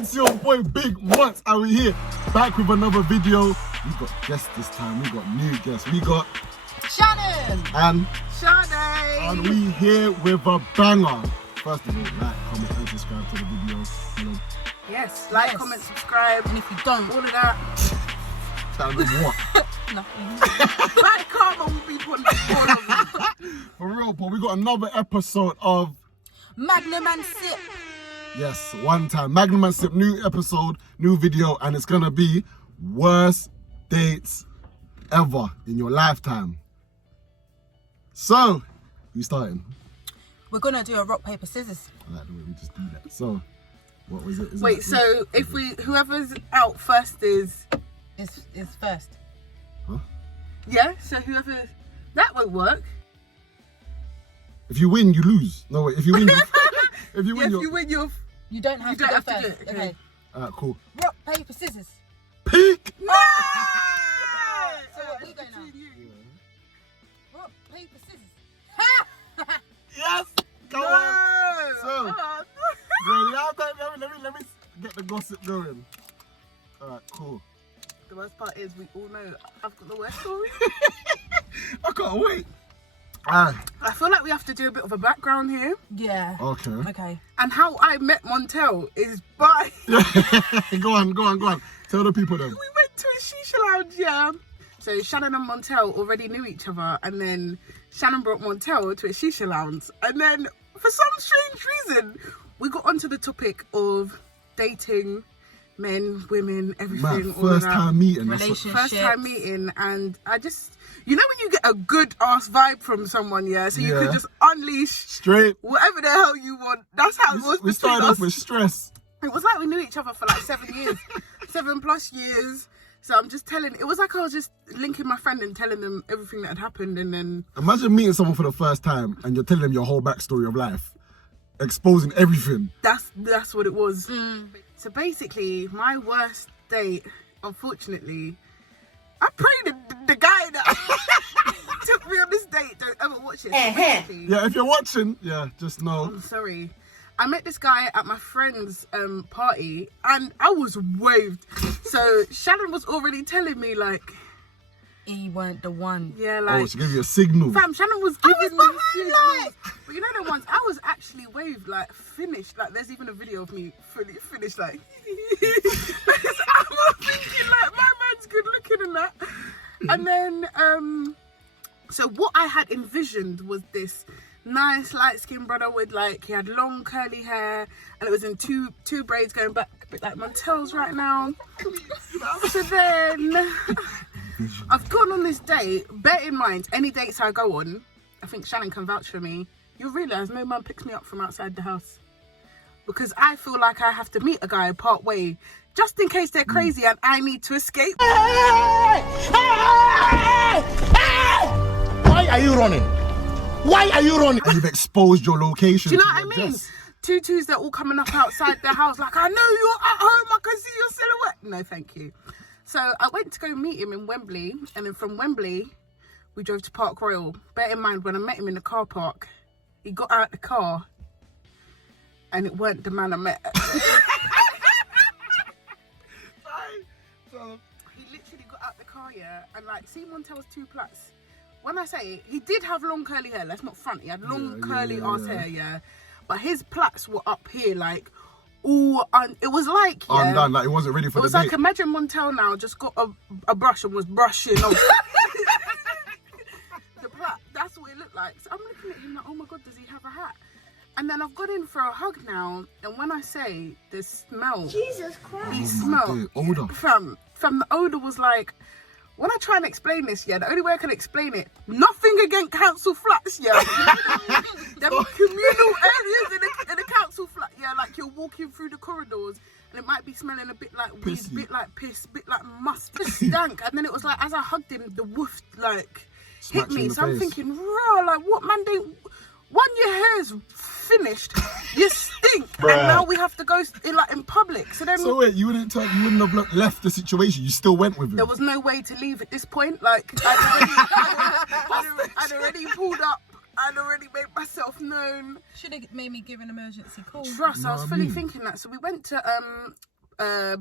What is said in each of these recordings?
It's your boy Big Montes, and we're here back with another video. We got guests this time. We got new guests. We got Shannon and Sade, and we here with a banger. First of all, like, comment, and subscribe to the video. Hello. Yes, like, comment, subscribe, and if you don't, all of that. Tell them what? Nothing. Bad karma will be put all of them. For real, but we got another episode of Magnum and Sip. Yes, one time. Magnum and Sip, new episode, new video, and it's gonna be worst dates ever in your lifetime. So, we starting. We're gonna do a rock, paper, scissors. I like the way we just do that. So, what was it? Wait, so if whoever's out first is first. Huh? Yeah, so that won't work. If you win, you lose. No, wait, if you win, if you win, You don't have to go first. do it. Okay. Alright, cool. Rock, paper, scissors. Peak! No! So what, we go now? Rock, paper, scissors. Yes! Go on! So, let me get the gossip going. Alright, cool. The worst part is we all know I've got the worst story. I can't wait. Ah, I feel like we have to do a bit of a background here. Yeah. okay. Okay. And how I met Montel is by... Go on. Tell the people then. We went to a shisha lounge, yeah. So Shannon and Montel already knew each other, and then Shannon brought Montel to a shisha lounge. And then, for some strange reason, we got onto the topic of dating, men, women, everything. Man, all of first that. time meeting. Relationship. First time meeting, and I just, you know when you get a good ass vibe from someone, yeah? So you Yeah. could just unleash Straight. whatever the hell you want. That's how it was We between started us. off with stress. It was like we knew each other for like 7 years, 7+ years. So I'm just it was like I was just linking my friend and telling them everything that had happened, and then Imagine meeting someone for the first time and you're telling them your whole backstory of life, exposing everything. that's what it was. Mm. So basically, my worst date, unfortunately, I pray the guy that took me on this date don't ever watch it. So basically, Yeah, if you're watching, just know. I'm sorry. I met this guy at my friend's party, and I was waved. So Shannon was already telling me, like, You weren't the one. yeah, like, Oh, she gave you a signal. fam, Shannon was giving me signals. But you know the ones, I was actually waved, like, finished. Like, there's even a video of me fully finished, like, I'm all thinking, like, my man's good looking and that. And then, so what I had envisioned was this nice light-skinned brother with, like, he had long curly hair, and it was in two braids going back, a bit like Montel's right now. So then I've gone on this date. Bear in mind, any dates I go on, I think Shannon can vouch for me, you'll realise no man picks me up from outside the house. Because I feel like I have to meet a guy part way, just in case they're crazy and I need to escape. Why are you running? Why are you running? And you've exposed your location. Do you know to what I your mean? guests. Tutus, they're all coming up outside their house like, I know you're at home, I can see your silhouette. No, thank you. So I went to go meet him in Wembley, and then from Wembley, we drove to Park Royal. Bear in mind, when I met him in the car park, he got out the car, and it weren't the man I met. He literally got out the car, yeah, and like, see Montel's 2 plaits. When I say he did have long curly hair, let's not front, he had long curly ass hair, yeah. But his plaits were up here, like, all, it was like, yeah. Undone, like it wasn't ready for It the was date. like, imagine Montel now just got a brush and was brushing off the plait. That's what it looked like. So I'm looking at him like, oh my God, does he have a hat? And then I've got in for a hug now, and when I say the smell, Jesus Christ. he Oh my smelled, day, odor. from the odor was like, when I try and explain this, yeah, the only way I can explain it, nothing against council flats, yeah. Them communal areas in the council flat, yeah, like you're walking through the corridors and it might be smelling a bit like weed, Pissy. bit like piss, bit like must, stank. And then it was like, as I hugged him, the woof like Smacked hit you in me. the So I'm face. thinking, raw, like what man don't, when your hair's finished, you stink. And now we have to go in public. So then So wait, you wouldn't have left the situation. You still went with him. there was no way to leave at this point. Like I'd already pulled up I'd already made myself known. Should have made me give an emergency call. Trust, I was fully thinking that. So we went to a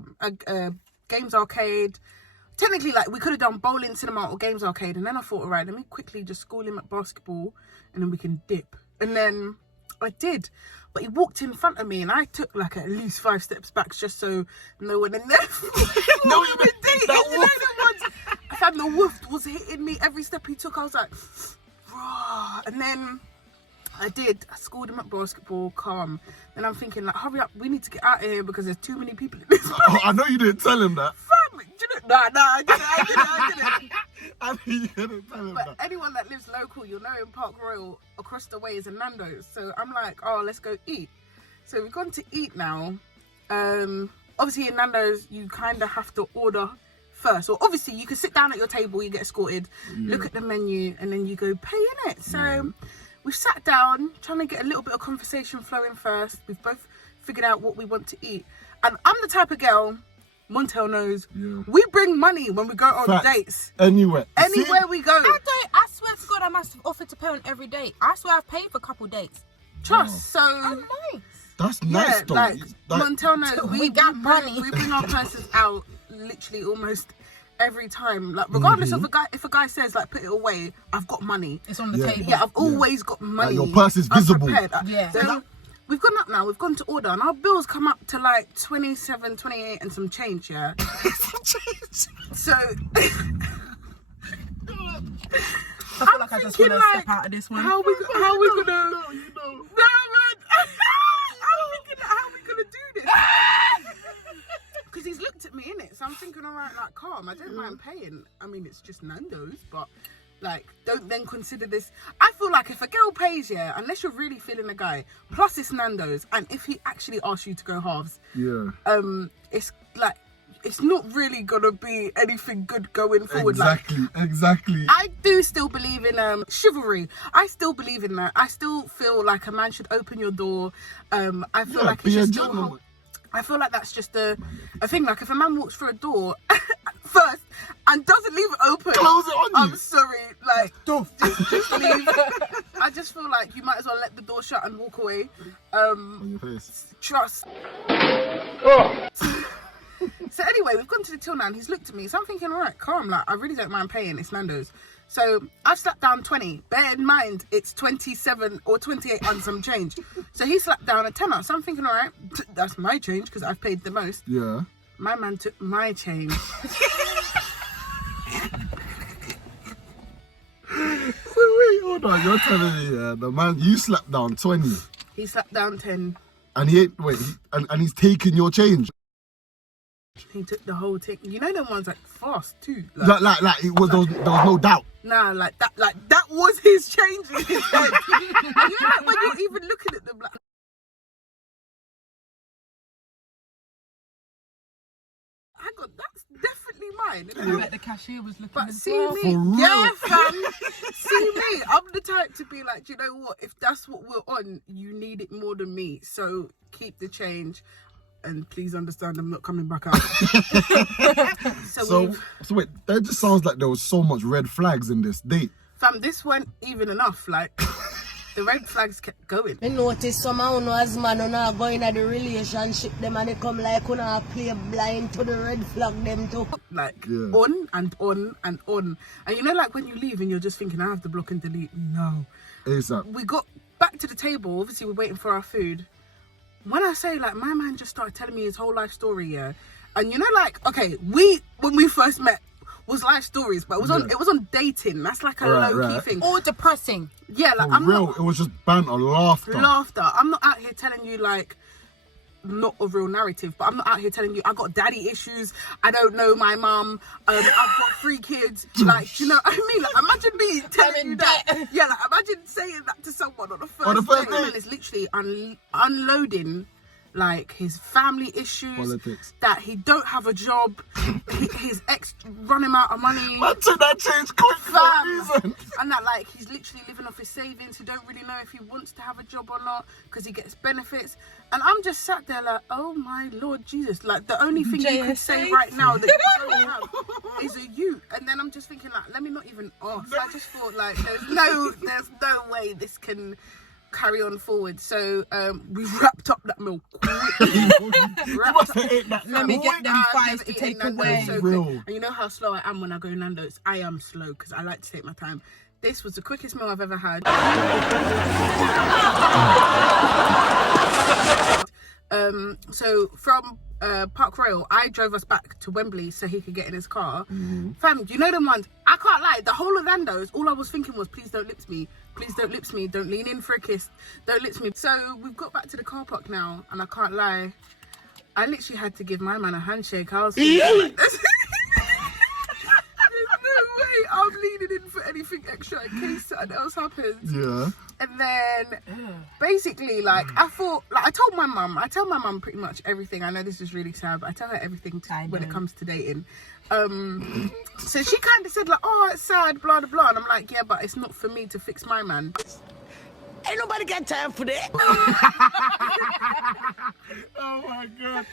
games arcade. Technically, like, we could have done bowling, cinema, or games arcade. And then I thought, all right, let me quickly just school him at basketball and then we can dip. And then I did. But he walked in front of me and I took like at least 5 steps back just so no one in there. No, you meant I found the wolf was hitting me every step he took. I was like, raw. And then I schooled him at basketball, calm. Then I'm thinking, like, hurry up, we need to get out of here because there's too many people in this place. Oh, I know you didn't tell him that. Nah, I didn't. I know you didn't tell him But that. anyone that lives local, you'll know in Park Royal, across the way is a Nando's. So I'm like, oh, let's go eat. So we've gone to eat now. Obviously in Nando's, you kind of have to order first. Or obviously you can sit down at your table, you get escorted, look at the menu, and then you go pay in it. So we've sat down, trying to get a little bit of conversation flowing first. We've both figured out what we want to eat. And I'm the type of girl, Montel knows, we bring money when we go on dates. Anywhere we go. I swear to God, I must have offered to pay on every date. I swear I've paid for a couple dates. Trust, so... Oh, nice. That's nice though. Like, Montel knows, we got money. We bring our purses out literally almost every time. Like, regardless of if a guy says, like, put it away, I've got money. It's on the table. Yeah, I've always got money. Like, your purse is visible. Yeah. So, we've gone up now, we've gone to order, and our bills come up to like 27, 28 and some change, yeah? So... I feel like I just want to step out of this one. How we gonna... No, you know. No, man. I'm thinking, how are we gonna do this? Because he's looked at me, innit? So I'm thinking, all right, like, calm. I don't mind paying. I mean, it's just Nando's, but like, don't then consider this. I feel like if a girl pays, yeah, unless you're really feeling a guy, plus it's Nando's, and if he actually asks you to go halves, it's like, it's not really gonna be anything good going forward. Exactly. I do still believe in chivalry. I still believe in that. I still feel like a man should open your door. I feel like it's just still, I feel like that's just a thing. Like, if a man walks through a door first and doesn't leave it open, close it on you. I'm sorry, like, just leave. I just feel like you might as well let the door shut and walk away. On your face. Trust. So anyway, we've gone to the till now and he's looked at me. So I'm thinking, all right, calm. Like, I really don't mind paying. It's Nando's. So I've slapped down 20. Bear in mind, it's 27 or 28 and some change. So he slapped down a tenner. So I'm thinking, all right, that's my change because I've paid the most. Yeah. My man took my change. So wait, hold on. You're telling me, the man, you slapped down 20. He slapped down 10. And he ain't, wait, and he's taking your change. He took the whole thing. You know them ones like fast too. Like it was, there was no doubt. Nah, like that was his change in his head. And you know, like, when you're even looking at them, like, I got, that's definitely mine. I bet the cashier was looking But as see well. me, yeah, fam. See me, I'm the type to be like, do you know what? If that's what we're on, you need it more than me. So keep the change. And please understand, I'm not coming back out. So wait, that just sounds like there was so much red flags in this date. Fam, this weren't even enough. Like, the red flags kept going. I notice somehow no as man who not going at the relationship them and they come like who not play blind to the red flag them too. Like, on and on and on. And you know, like, when you leave and you're just thinking, I have to block and delete. No. ASAP. We got back to the table. Obviously, we're waiting for our food. When I say, like, my man just started telling me his whole life story, yeah. And you know, like, okay, when we first met was life stories, but it was on dating. That's like a low-key thing. Or depressing. Yeah, like, it was just banter, laughter. I'm not out here telling you, like, not a real narrative, but I'm not out here telling you I got daddy issues, I don't know my mum, I've got 3 kids. Like, you know what I mean? Like, imagine me telling you that. Yeah, like, imagine saying that to someone on the first date. And it's literally unloading like his family issues, Politics. that he don't have a job, his ex run him out of money. Man took that change quick for a Fam. reason. And that like he's literally living off his savings. He don't really know if he wants to have a job or not because he gets benefits. And I'm just sat there like, oh my Lord Jesus, like the only thing you can say right now that you don't have is a you. And then I'm just thinking like, let me not even ask. I just thought like there's no way this can carry on forward. So we wrapped up that meal quickly. Let me get them fries to take away. So and you know how slow I am when I go Nando's? I am slow because I like to take my time. This was the quickest meal I've ever had. So from Park Royal, I drove us back to Wembley so he could get in his car. Fam, do you know them ones? I can't lie, the whole of Nando's, all I was thinking was, please don't lips me. Please don't lips me. Don't lean in for a kiss. Don't lips me. So we've got back to the car park now, and I can't lie, I literally had to give my man a handshake. I was thinking, there's no way I'm leaning in for anything extra in case something else happens. Yeah. And then basically, like, I thought, like, I tell my mum pretty much everything. I know this is really sad, but I tell her everything when it comes to dating. So she kind of said like, oh, it's sad, blah, blah, blah. And I'm like, yeah, but it's not for me to fix my man. Ain't nobody got time for that. Oh my God.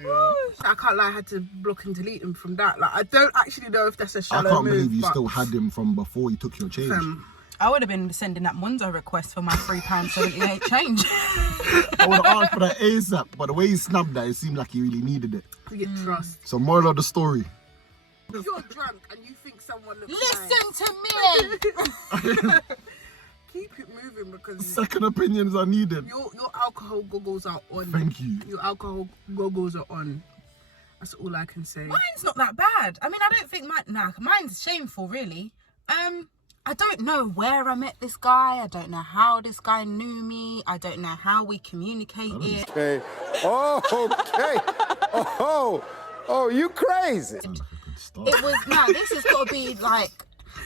Yeah. I can't lie, I had to block and delete him from that. Like, I don't actually know if that's a I shallow can't move, believe you but, still had him from before you took your change. I would have been sending that Monzo request for my £3.78 change. I would have asked for that ASAP, but the way he snapped that, it seemed like he really needed it. to get trust. So moral of the story. If you're drunk and you think someone looks Listen to me. keep it moving because Second opinions are needed. your alcohol goggles are on. Thank you. Your alcohol goggles are on. That's all I can say. Mine's not that bad. I mean, I don't think mine's shameful, really. I don't know where I met this guy. I don't know how this guy knew me. I don't know how we communicated. Okay. Oh, okay. Oh, you crazy. It was, this has got to be like,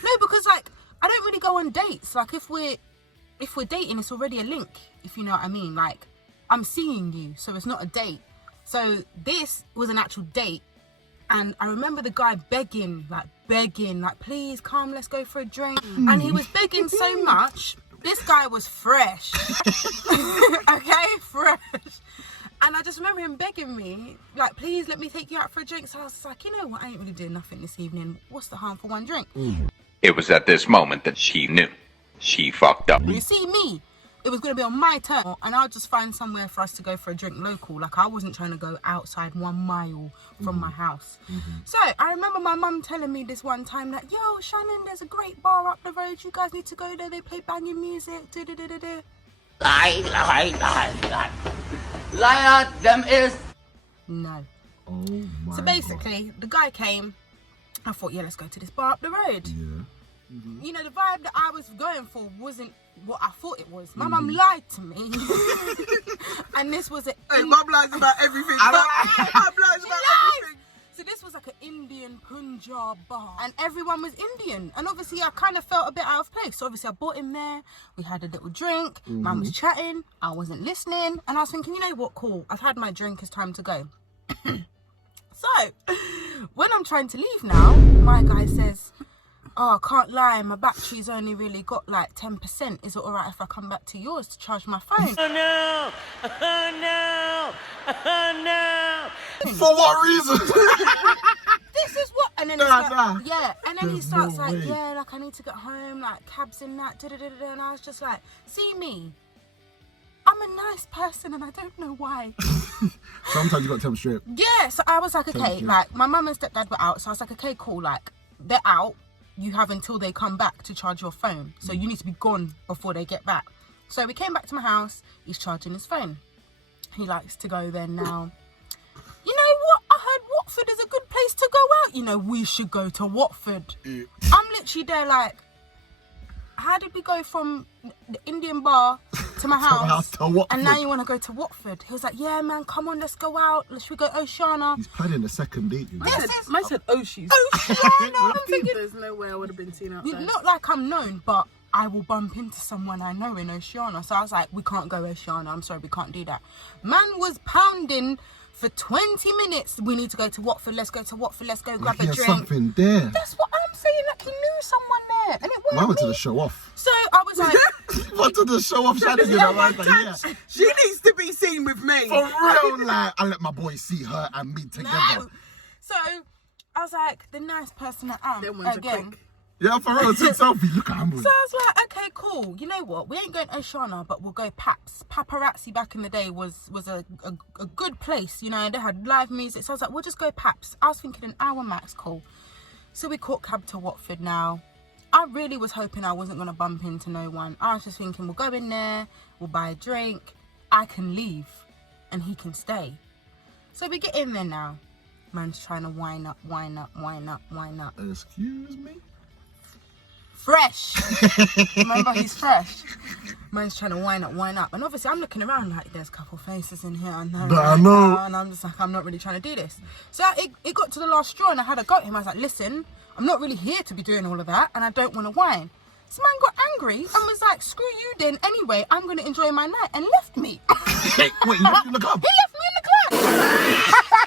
no, because like, I don't really go on dates. Like if we're dating, it's already a link, if you know what I mean. Like I'm seeing you, so it's not a date. So this was an actual date. And I remember the guy begging, like, please come, let's go for a drink. And he was begging so much, this guy was fresh. Okay, fresh. And I just remember him begging me, like, please let me take you out for a drink. So I was like, you know what, I ain't really doing nothing this evening. What's the harm for one drink? It was at this moment that she knew. She fucked up. You see me, it was going to be on my turn, and I'll just find somewhere for us to go for a drink local. Like, I wasn't trying to go outside 1 mile from my house. So I remember my mum telling me this one time that, yo, Shannon, there's a great bar up the road. You guys need to go there. They play banging music. Liar, them is. No. Oh my So basically, the guy came. I thought, yeah, let's go to this bar up the road. Yeah. You know, the vibe that I was going for wasn't what I thought it was. My mum lied to me. And this was Hey, mum lies about everything. Mum lies about everything. So this was like an Indian Punjab bar, and everyone was Indian. And obviously I kind of felt a bit out of place. So obviously I brought him there. We had a little drink. Mum was chatting. I wasn't listening. And I was thinking, you know what, cool. I've had my drink. It's time to go. So when I'm trying to leave now, my guy says, oh, I can't lie, my battery's only really got like 10%. Is it alright if I come back to yours to charge my phone? Oh no! Oh no! Oh no! For what reason? This is what, and then yeah, and then he starts like, yeah, like I need to get home, like cabs in that, and I was just like, see me, I'm a nice person and I don't know why. Sometimes you got to tell them straight. Yeah, so I was like, okay, like my mum and stepdad were out, so I was like, okay, cool, like they're out. You have until they come back to charge your phone. So you need to be gone before they get back. So we came back to my house. He's charging his phone. He likes to go there now. You know what? I heard Watford is a good place to go out. You know, we should go to Watford. I'm literally there like, how did we go from the Indian bar to my house and now you want to go to Watford? He was like, yeah, man, come on, let's go out. Should we go Oceana? He's planning a second date. You know? I said Oceans. Oceana! I'm thinking, There's no way I would have been seen outside. not like I'm known, but I will bump into someone I know in Oceana. So I was like, we can't go Oceana. I'm sorry, we can't do that. Man was pounding for 20 minutes. We need to go to Watford. Let's go to Watford. Let's go grab a drink. Something there. That's what I'm saying. Like, he knew someone there. And it I wasn't went to me. the show off. So I was like, Wanted to show off Shannon. You know, like, yeah. She needs to be seen with me. For real, like, I let my boy see her and me together. no. So I was like, the nice person I am. Them ones are Again. quick. Yeah, for real, took selfie. Look at him. So I was like, okay, cool. You know what? We ain't going Oceana, but we'll go Paps. Paparazzi back in the day was a good place. You know, they had live music. So I was like, we'll just go Paps. I was thinking an hour max, cool. So we caught cab to Watford now. I really was hoping I wasn't going to bump into no one. I was just thinking, we'll go in there, we'll buy a drink, I can leave, and he can stay. So we get in there now. Man's trying to wind up. Excuse me? Fresh. Remember, he's fresh. Man's trying to wind up. And obviously, I'm looking around like, there's a couple faces in here. I know. But I know. And I'm just like, I'm not really trying to do this. So it got to the last straw, and I had to go to him. I was like, listen, I'm not really here to be doing all of that, and I don't want to whine. So man got angry and was like, screw you then. Anyway, I'm going to enjoy my night, and left me. Hey, wait, you left you in the club? He left me in the club.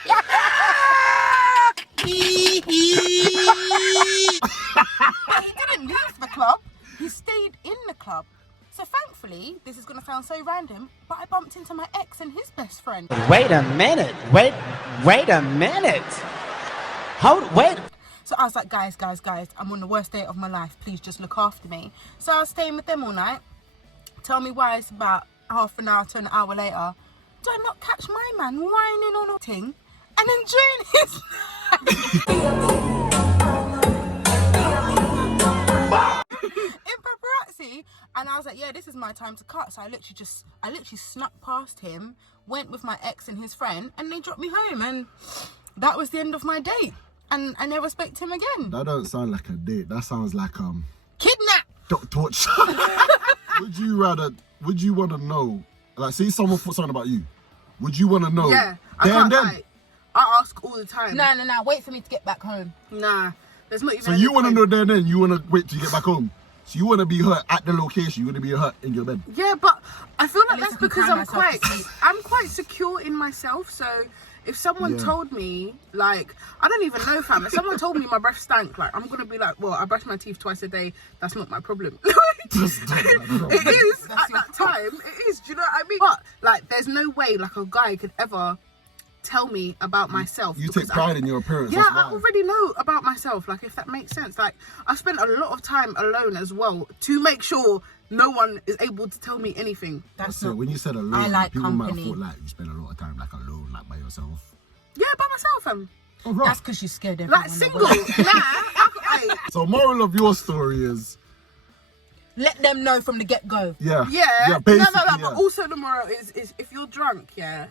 But he didn't leave the club. He stayed in the club. So thankfully, this is going to sound so random, but I bumped into my ex and his best friend. Wait a minute. Wait a minute. Wait. So I was like, guys, I'm on the worst day of my life. Please just look after me. So I was staying with them all night. Tell me why it's about half an hour to an hour later. Do I not catch my man whining on a thing and enjoying his in paparazzi? And I was like, yeah, this is my time to cut. So I literally snuck past him, went with my ex and his friend, and they dropped me home. And that was the end of my date. And I never spoke to him again. That don't sound like a date. That sounds like Kidnap. torture. Would you want to know? Like, say someone thought something about you. Would you want to know? Yeah, I there and can't then? lie. I ask all the time. No. Wait for me to get back home. Nah, there's not even. So you want to know there and then? You want to wait till you get back home? So you want to be hurt at the location? You want to be hurt in your bed? Yeah, but I feel like At least that's I can because cry myself to sleep. I'm quite secure in myself. So if someone told me, like, I don't even know, fam. If someone told me my breath stank, like, I'm gonna be like, well, I brush my teeth twice a day. That's not my problem. It is at that time. It is. Do you know what I mean? But like, there's no way like a guy could ever tell me about myself. You take pride in your appearance. Yeah, that's I why. already know about myself, like, if that makes sense. Like, I spent a lot of time alone as well to make sure no one is able to tell me anything. That's So not. when you said alone, I like people might have company. thought like you spend a lot of time like alone, like by yourself. Yeah, by myself, Oh, right. That's because you scared everyone. like single. Nah, So moral of your story is, Let them know from the get-go. yeah, basically, no. yeah. But also the moral is if you're drunk, yeah,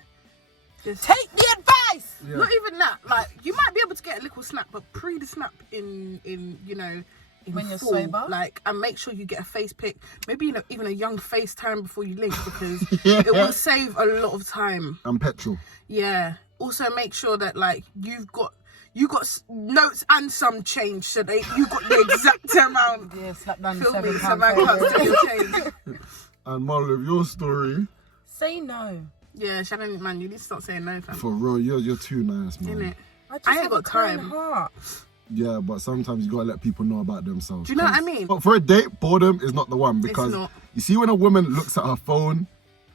just Take the advice. Yeah. not even that. Like, you might be able to get a little snap, but pre the snap in you know. In When you're full, sober? like, and make sure you get a face pic, maybe even a young FaceTime before you link, because it will save a lot of time. And petrol. Yeah. Also, make sure that like you got notes and some change, so that you got the exact amount. Yeah, slap down the Feel me? £7 So man can't fare. take your change. And moral of your story, Say no. Yeah, Shannon, man, you need to stop saying no, fam. for real, you're too nice, man. Innit? I ain't have got a kind time. heart. Yeah, but sometimes you gotta let people know about themselves. Do you know what I mean? But for a date, boredom is not the one, because not. you see when a woman looks at her phone,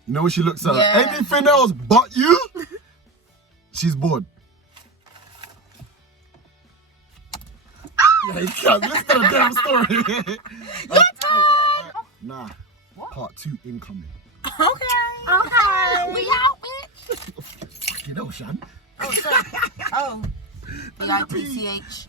you know when she looks at Yeah. anything else but you, she's bored. Yeah, you can't listen to the damn story. Nah, part 2 incoming. Okay. We out, bitch. You know, Shan. Oh, sorry. Oh. B-I-T-C-H.